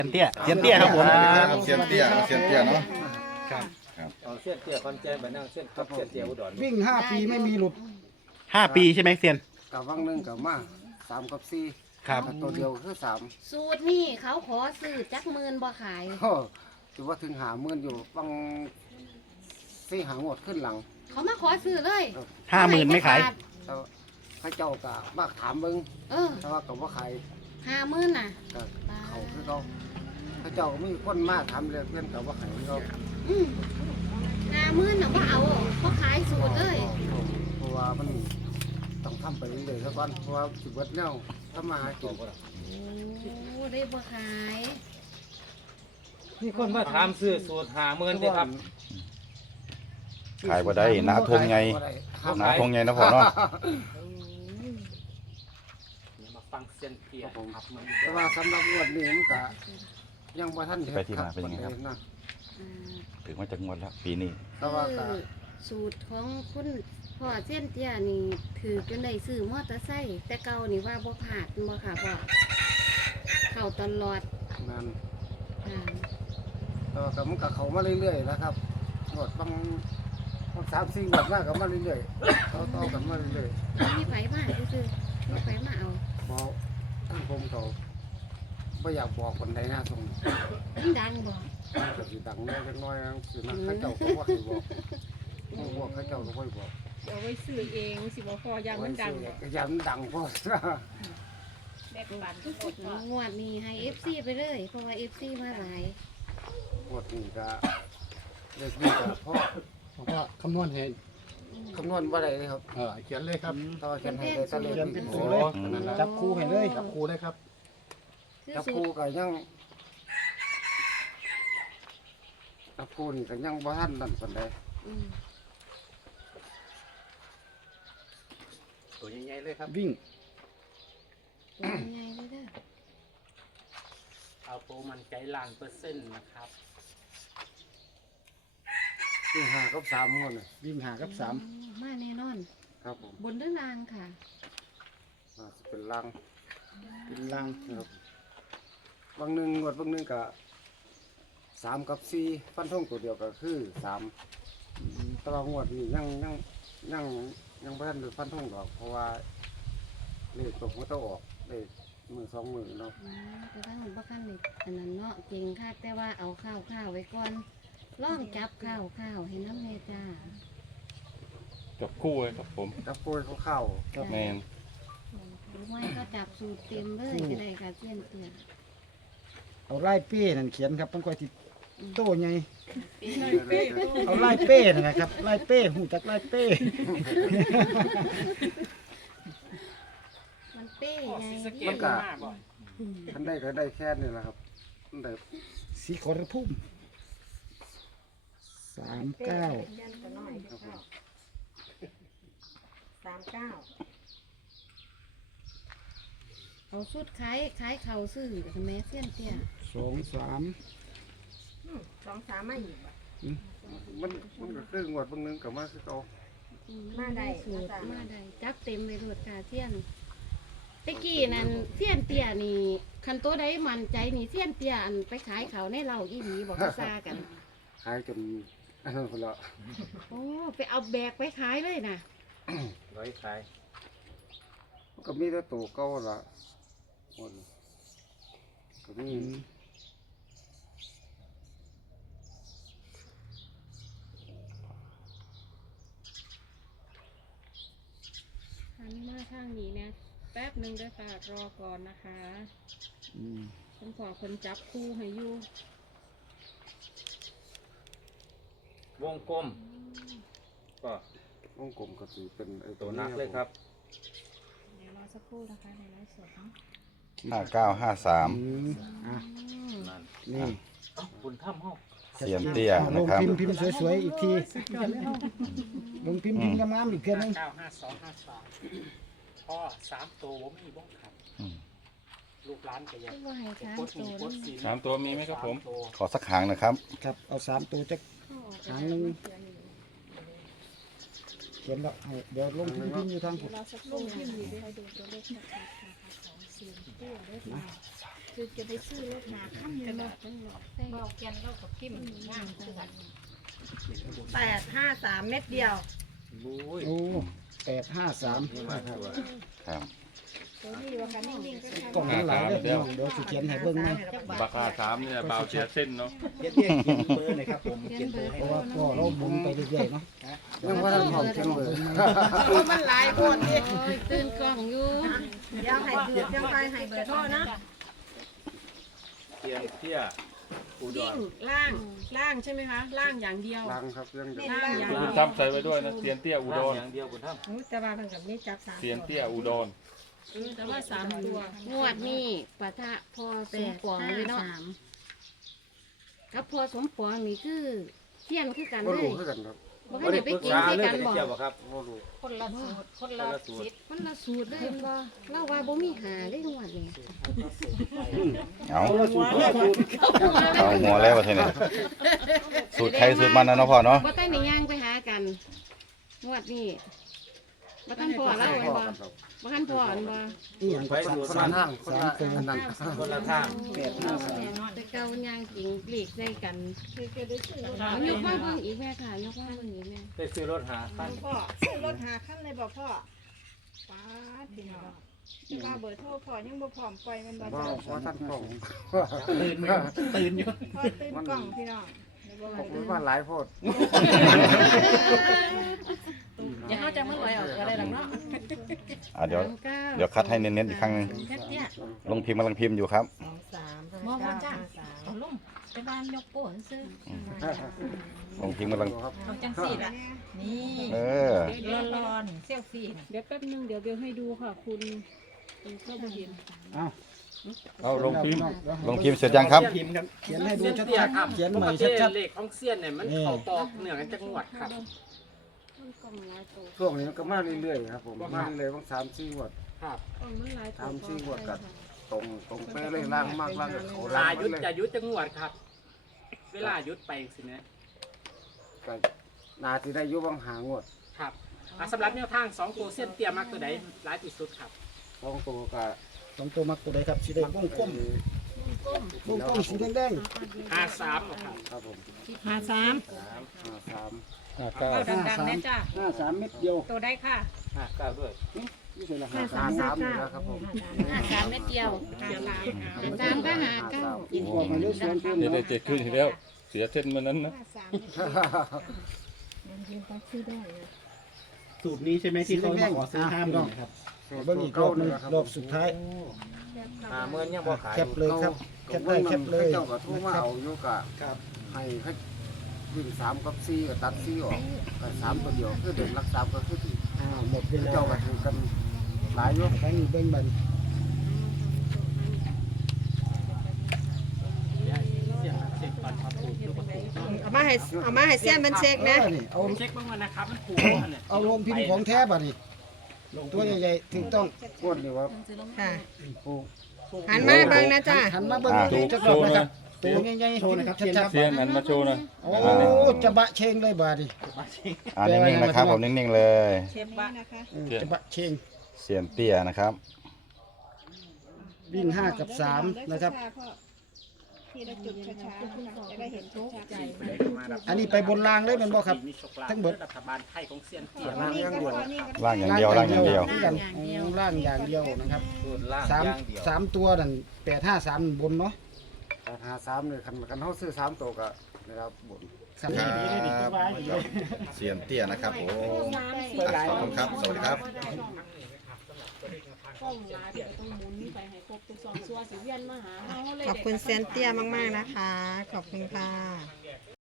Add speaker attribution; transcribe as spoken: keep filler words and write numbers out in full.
Speaker 1: ซียนเตี้ยเซียนเตี้ยครับผม
Speaker 2: เซียนเตี้ยเซียนเตี้ยเนาะ
Speaker 1: ครับ
Speaker 3: เอาเส้นเตี้ยคอนแกนไปนั่งเส้นครับเส้นเตี้ยอุดร
Speaker 4: วิ่งห้าปีไม่มีหลุด
Speaker 1: ห้าปีใช่ไหมเซียน
Speaker 4: กับวังหนึ่งกับมาสามกับสี่
Speaker 1: ครับ
Speaker 4: ตัวเดียวคือสาม
Speaker 5: สูตรนี่เขาขอซื้อจักหมื่นบ่ขาย
Speaker 4: ก็ถือว่าถึงหาเมื่นอยู่วังสี่หาหมดขึ้นหลัง
Speaker 5: เขามาขอซื้อเลย
Speaker 1: ห้าหมื่นไม่ขาย
Speaker 4: แต่พระเจ้าก็มาถามเบิ้ง
Speaker 5: เออ
Speaker 4: แต่ว่ากับว่าใคร
Speaker 5: ห้าหมื่นน่ะ
Speaker 4: ก็เขาคือเขาพระเจ้าก็มีคนมาถามเรื่องเพื่อนกับว่าใครเขา
Speaker 5: อืมห้าหมื่นน่ะว่าเอาเขาขายสูตรเลย
Speaker 4: เพราะว่ามันต้องทำไปเรื่อยๆซะก่อนเพราะว่าสิบวัดแนวทำมาหากิน
Speaker 5: โอ้ได้บ่ขาย
Speaker 3: มีคนมาถามซื้อสูตรหาเมินดิครับ
Speaker 2: ขายบ่ได้หนาทงไงหนาทงไงนะพ่อเนาะ
Speaker 3: มาฟังเส้นเตี้ยครับมัน
Speaker 4: แต่ว่าสำหรับงวดนี้มันก็ยังบ่ทันเฮ็ด
Speaker 2: ไปที่มาเป็นยังไงครับ
Speaker 4: นะ
Speaker 5: อ่า
Speaker 2: ถึงว่าจะงวดแล้วปีนี้
Speaker 4: แต่ว่าก็
Speaker 5: คือสูตรของคุณพ่อเส้นเตี้ยนี่ถือจนได้ซื้อมอเตอร์ไซค์แต่เก่านี่ว่าบ่ขาดบ่ค่ะพ่อเข้าตลอด
Speaker 4: นั่น
Speaker 5: ค่ะ
Speaker 4: แต่ว่าก็มันก็เข้ามาเรื่อยๆนะครับงวดบางบางสามสี่งวดมาก็มาเรื่อยๆต่อๆกันมาเรื่อย
Speaker 5: มีไผมาซื้อมีไผมาเอา
Speaker 4: ๆบอกท่านผมเขาไม่อยากบอกคนใดหน้าทรง
Speaker 5: มันดังบ่
Speaker 4: ก็สิดังแน่จักหน้อยนะคือนะเข้าเจ้าก็ว่าให้บอกบ่บอกเข้าเจ้าก็บ่ให้บอก
Speaker 6: เอาไว้ซื้อเองสิบ่พอยางมันดัง
Speaker 4: ก็ยันดังพอ
Speaker 6: แบกบันทุกคน
Speaker 5: งวดนี้ให้ เอฟ ซี ไปเลย เพราะว่า เอฟ ซี มาหลาย
Speaker 4: งวดนี้ก็เลขนี้ก็พ่อ
Speaker 7: ผมก็คำนวณให้
Speaker 4: คำนวณว่าได้เลยครับ
Speaker 7: เออเขียนเลยครับ
Speaker 4: ถ้าว่าเขียนให้ได้ตะเลข
Speaker 7: เขียนเป็น
Speaker 4: นี่
Speaker 7: สู
Speaker 4: โอ้
Speaker 7: ตรเลย
Speaker 4: นั่นล่ะ
Speaker 7: จับคู่ให้เลยจับคู่เลยครับ
Speaker 5: คือ
Speaker 4: จับ
Speaker 5: สู
Speaker 4: คู่
Speaker 5: ตร
Speaker 4: ก็ยังจับคู่นี่ก็ยังบ่ทันนั่นปานใด
Speaker 5: อืม
Speaker 3: ตัวใหญ่ๆเลยครับ
Speaker 7: วิ่ง
Speaker 5: ตัวใหญ่เลยเด้อ
Speaker 3: เอาโปรมันใจล้านเปอร์เซ็นต์นะครับ
Speaker 4: วิ่งหากับสามงวดน่ะ
Speaker 7: วิ่งหากับสาม
Speaker 5: มาแน่นอน
Speaker 4: ครับผม
Speaker 5: บนเรือรางค่ะ
Speaker 4: อาจจะเป็นลัง
Speaker 7: เป็นลัง
Speaker 4: ครับบางหนึ่งงวดบางหนึ่งก็สามกับสี่ฟันธงตัวเดียวก็คือสามแตลอดงวดนี้ยังยังยังยังไม่ทันได้ฟันธงดอก เพราะว่าเลขตัวหัวเต้าออกเลขมือสองมือเนาะ
Speaker 5: อืมแต่ว่าผมบ่คันนี่อันนั้นเนาะเก่งค่ะแต่ว่าเอาข้าวข้าวไว้ก่อนลองจับข้าวข้าวให้น้ำแม่จ้า
Speaker 2: จับคู่เลยครับผม
Speaker 4: จับโปรยเขาเข้า
Speaker 2: แมน
Speaker 5: หรือไม่ก็จับสูตรเต็มเลยก็ได้ค่ะเส้นเตี้ย
Speaker 7: เอาไล่เป้นั่นเขียนครับมันค่อยติดโต้ไง
Speaker 4: เลย
Speaker 7: เอาไล่เป้นั่นนะครับไล่เป้หูจักไล่เป้
Speaker 5: มันเป้ใหญ่ดิ
Speaker 4: มันก็ทันได้ก็ได้แค่นี้แหละครับมันได้
Speaker 7: สีขอรพุ่มสามเก้า
Speaker 6: สามเก้า
Speaker 5: เอาสุดขายขายเขาวซื้อทำไมเส้นเตี้ย
Speaker 7: สองสาม
Speaker 6: สองสามมาอีก
Speaker 4: มันมันก็คืองวดบางหนึงกับมาคือเขา
Speaker 5: อื
Speaker 6: มาได้
Speaker 5: สูตร
Speaker 6: มาได้
Speaker 5: มาได้จับเต็มไปรวดค่ะเส้นตะกี้นั่นเส้นเตี้ยนี่คันโตได้มันใจนี่เส้นเตี้ยอันไปขายเขาวในเราอีหลีบอกซากัน
Speaker 4: ขายจนอันนั้นคนละ
Speaker 5: โอ้ไปเอาแบกไปขายเลยนะ
Speaker 3: ร้อยขาย
Speaker 4: มันก็มีแต่ตัวเก่าละหมดก็มี
Speaker 6: อันนี้มาทางนี้นะแป๊บหนึ่งด้วยค่ะรอก่อนนะคะ
Speaker 7: อืม
Speaker 6: ผมขอคนจับคู่ให้อยู่
Speaker 3: วงกลม ก็
Speaker 4: วงกลมก็สิเป็นไอ้
Speaker 3: ตัวนักเลยครับ
Speaker 6: เดี๋ยวรอสักครู่นะคะในไลฟ์สดเนาะ
Speaker 2: ห้าเก้าห้าสาม
Speaker 7: อืมอ่ะ
Speaker 3: นั่น
Speaker 7: นี่
Speaker 3: เอ้าคุณถ้ำห้อง
Speaker 2: เซียนเตี้ย
Speaker 7: ล
Speaker 2: นะ
Speaker 7: ง
Speaker 2: ครับ
Speaker 7: พิมพ์พิมพ์สวยๆอีกทีลงพิมพ์พิมพ์งามๆอีกเพียงนึง
Speaker 8: เก้าห้าสองห้าสามพ่อสามตัวผมมีบ้องขับ
Speaker 2: อืม
Speaker 8: ลูกร้านก็ยัง
Speaker 5: คือว่าให้สาม
Speaker 8: โคตร
Speaker 5: โต
Speaker 8: มีโคตรสี
Speaker 2: สามตัวมีไหมครับผม
Speaker 8: สาตัว
Speaker 2: ขอสักหางนะครับ
Speaker 7: ครับเอาสามตัวจะหางหนึงเขียนแล้วเอาเดี๋ยวลงพิมพ์พิมพ์อยู่ทางผม
Speaker 6: รอสักครู่พิมพ์อยู่ด้วยให้ดูตัวเลขชัดๆนะคะของซีนเตี้ยด้วยค่ะ
Speaker 5: คือจะได้ซื้อรถหาขั้นอยู่เนาะ
Speaker 6: บอกแกนเรากับพิมพ์งามคือกัน
Speaker 9: แปดห้าสามเม็ดเดียว
Speaker 7: โอ้แปดห้าสาม
Speaker 2: ครับ
Speaker 5: ตัวนี้ว่ากันนิ่งๆก็
Speaker 7: กล่องหลายเด้อพี่น้องเดี๋ยวสิเขียนให้เบิ่งไหม
Speaker 2: ราคาสามเนี่ยเบาเสียเส้นเนาะ
Speaker 1: เตี้ยเตี้ยเขียนเบอร์หน่อยครับผม
Speaker 5: เขียนเบอร์
Speaker 7: เพราะว่าพ่อเราหมุนไปเรื่อยๆเนาะ
Speaker 4: ยังว่าท่านพร้อมเขียนเบอร์
Speaker 9: เพราะมันหลายคนนี่
Speaker 5: โอ้ยตื่นกล้องอยู่
Speaker 9: เดี๋ยวให้ถือเดี๋ยวไปให้เบอร์โทรนะ
Speaker 2: เตียนเตี้ยอุด
Speaker 6: วิ่
Speaker 2: รง
Speaker 6: ล่างล่างใช่ไหมคะ ล่างอย่างเดียว
Speaker 4: ลังครับเรื่องเดียว
Speaker 6: ล่างอย่าง
Speaker 2: คุณ
Speaker 6: เดียว
Speaker 2: ทำใส่ไว้ด้วยนะเตียนเตี้ยอุดร
Speaker 9: อู้แต่ว่าเพิ่นกับนี่จับสาม
Speaker 2: เตียนเตี้ยอุดร
Speaker 6: เออแต่ว่าสามตัว
Speaker 5: งวดนี้ปะทะพอสมปองเลยเนาะกับพอสมปองนี่คือเทียนคือกัน
Speaker 4: บ่
Speaker 5: เล
Speaker 4: รู้
Speaker 5: ย
Speaker 4: คือกันครับ
Speaker 5: บ่เคยได้ไปกินที่กันบ่
Speaker 4: บ่รู้
Speaker 6: คนละสูตรคนละสิทธิ์
Speaker 5: มันละสูตรเลยบ่เล่าว่าบ่มีหาได้งวดนี้
Speaker 2: เอาเอาหัวแล้วว่าทีนี้สูตรใครสูตรมันนะเนาะพ่อเนาะ
Speaker 5: บ่ต้องได้ย่างไปหากันงวดนี้บ่ทันพอเล่าไว้บ่บ่ทันพออันบ่
Speaker 7: อีหยังก็
Speaker 4: คนละทางคนละอันนั้น
Speaker 3: คนละทาง
Speaker 7: แปดห้าสาม
Speaker 5: แต่เก่าย่างจริงปลีกใส่กันคือจะได้ซื้อรถยกมาเบิ่งอีกแม่ค่ะยกมาเบิ่งอีกแม่
Speaker 3: ไปซื้อรถหาคัน
Speaker 9: พ่อซื้อรถหาขั้นเลยบ่พ่อป้าดพี่น้องที่ว่าเบอร์โทรพ่อยังบ่พร้อมปล่อยมันบ่
Speaker 4: บ่
Speaker 9: จ้า
Speaker 4: บ่ท่านพร้อม
Speaker 1: ตื่นไหมครับตื่นอยู่
Speaker 9: พ่อตื่นกล่องพี่น้องเดี๋ยวบ่
Speaker 4: ข
Speaker 9: ว่า
Speaker 4: อบคุ
Speaker 9: ตื่
Speaker 4: ณ
Speaker 9: น
Speaker 4: ว่าหลายโพด
Speaker 6: อย่าเข้าใจมันลอยออกก็ได้หรอกเนาะ
Speaker 2: อ่ะเดี๋ยวเดี๋ยวคัดให้เน้นๆอีกครั้งหนึง
Speaker 6: แค่เนี้ย
Speaker 2: ลงพิมพ์กำลังพิมพ์อยู่ครับ
Speaker 6: มองว่าจ้าเอาลุ่มไปบ้านยกโป้ซื้อ
Speaker 2: ลงพิมพ์กำลัง
Speaker 6: เอาจังสี่ละนี่
Speaker 2: เออ
Speaker 6: ร้อนๆเซลฟี่เดี๋ยวแป๊บนึงเดี๋ยวเบลให้ดูค่ะคุณคุณเข้ามาเห็น
Speaker 7: เอา
Speaker 2: เอาลงพิมพ์
Speaker 7: เดี๋ยว
Speaker 2: ลงพิมพ์เสร็จยังครับ
Speaker 1: พิมพ์ครับ
Speaker 7: เขียนให้ดู
Speaker 3: เส้นเตี้ย
Speaker 7: ชัด
Speaker 3: ครับ
Speaker 7: ๆเขียน
Speaker 3: ป
Speaker 7: ใหม่
Speaker 3: กติ
Speaker 7: ชัด
Speaker 3: เลขของเสี้ยนเนี่ยมันเข้าตอกเหนือกันจังหวัดครับ
Speaker 4: ช่วงนี้มันก็มาเรื่อยๆครับผมมาเรื่อยๆบางสามสี่งวด
Speaker 3: ครับ
Speaker 6: กล่องมันหลายตัว
Speaker 4: สามสี่งวดกัตรงตรงเป๊ะเลยล่างมากล่างกับเขา
Speaker 3: ลา
Speaker 4: ล่าง
Speaker 3: ยุด
Speaker 4: เลย
Speaker 3: จะยุดจังหวัดครับ เวลายุดไปสินะ
Speaker 4: ก็นาที่ได้อยุบางหางวด
Speaker 3: ครับอ่ะสำหรับแนวทางสองตัวเส้นเตี้ยมากตัวใดหลายที่สุดครับ
Speaker 4: สองตัวก็
Speaker 7: ๆสองตัวมักตัวใดครับสีแดงวงกลมวงกลมสีแดง
Speaker 3: ห้าสามครับ
Speaker 4: ครับผม
Speaker 6: หาสาม
Speaker 4: ห้าสาม
Speaker 7: ๆห้าเก้า
Speaker 6: เอา
Speaker 7: ห้า
Speaker 6: ดัง
Speaker 7: สา
Speaker 6: ๆ
Speaker 7: ม
Speaker 6: แน่จ้า
Speaker 7: ห้าสามเม็ดเดียว
Speaker 6: ตัวได้ค่ะ
Speaker 3: ห้าเก้าด้วย
Speaker 7: นี่เป็นราคา
Speaker 4: ห้าสามอยู่แล้วครับผม
Speaker 5: ห้าสามเม็ดเดียว
Speaker 6: หาสาม
Speaker 5: สามก็หาเก้า
Speaker 7: อีกกว่ามาเยอะส่วนเพิ่ม
Speaker 2: เดี๋ยวได้
Speaker 7: เนาะ
Speaker 2: เจ็ดขึ้นทีแล้วเสียเส้นมันนั้นนะ
Speaker 1: สูตรนี้ใช่ไหมที่เขามาขอซื้อห้าหมื่นนะครับ
Speaker 7: เบิ่งอีกรอบหนึงรอบสุดท้าย
Speaker 3: หาเมื่อยังบ่ขาย
Speaker 7: แคปเลยครับแคปได้แคปเลย
Speaker 4: เจ้าก็โทุ่มาเอาอยู่กะ
Speaker 1: ครับ
Speaker 4: ให้ให้วิ่งสามกับสี่ก็ตัดสี่ออกก็สามตัวเดียวคือเด่นรักสามก็คือถือ
Speaker 7: อ่าหมดเวลา
Speaker 4: เจ้าก็ถือกันหลายอยู่
Speaker 7: ครั้งนี้เบิ่งบัดน
Speaker 9: เอามาให้เอามาให้เสี้ยนมันเช็คนะ
Speaker 7: เออนี่เอา
Speaker 3: เช็คบ้างว่านะครับมันถูกเนี่ย
Speaker 7: เอาลงพิมพ์ของแท้บัดนี่ตัวใหญ่ๆถูกต้อง
Speaker 4: งวดนี้ว่า
Speaker 9: ค่ะ
Speaker 4: ถูก
Speaker 9: หันมาเบิ่งนะจ้า
Speaker 7: หันมาเบิ่ง
Speaker 2: อ่า
Speaker 7: นี่จักรอบนะครับตัวใหญ่ๆ
Speaker 1: โชว์นะครับเซียนค
Speaker 7: ชั
Speaker 1: รั
Speaker 7: ด
Speaker 1: บ
Speaker 2: เสียนอันมาโชว์หน่อย
Speaker 7: ๆโอ้จะบะเชงเลยบาดนี่
Speaker 2: อ่านิ่งๆนะครับผมนิ่งๆเลย
Speaker 9: เชฟบ้านะคะ
Speaker 7: เออจะบะเชง
Speaker 2: เสียนเตี้ยนะครับ
Speaker 7: วิ่งห้ากับสามนะครับ
Speaker 9: ที่เราจุดช้าๆจะได้เห็นชัด
Speaker 7: อันนี้ไปบนรางเลยแมันบ่ครับ ทั้งเบิด
Speaker 3: รัฐบาลไทยของเซียนเตี้ย
Speaker 4: ล่างอย่างเดียว
Speaker 2: ล่างอย่างเดียวล่างอย่างเดียว
Speaker 7: ล่างอย่างเดียวล่างอย่างเดียวนะครับสามสามตัวนั่นแปดห้าสามบนเนาะ
Speaker 4: แต่หาสามเลยคันคันเขาซื้อสามตัวก็นะครับบน
Speaker 7: ครับ
Speaker 2: เสียนเตี้ยนะครับผมขอบคุณครับ สวัสดีครับ
Speaker 6: กล้องหลายเดี๋ยวต้องหมุนไปให้ครบทุกสองตัวสิเวียนมาหาเฮาเลย
Speaker 9: ขอบคุณเซียนเตี้ยมากๆนะคะ ขอบคุณค่ะ
Speaker 6: เ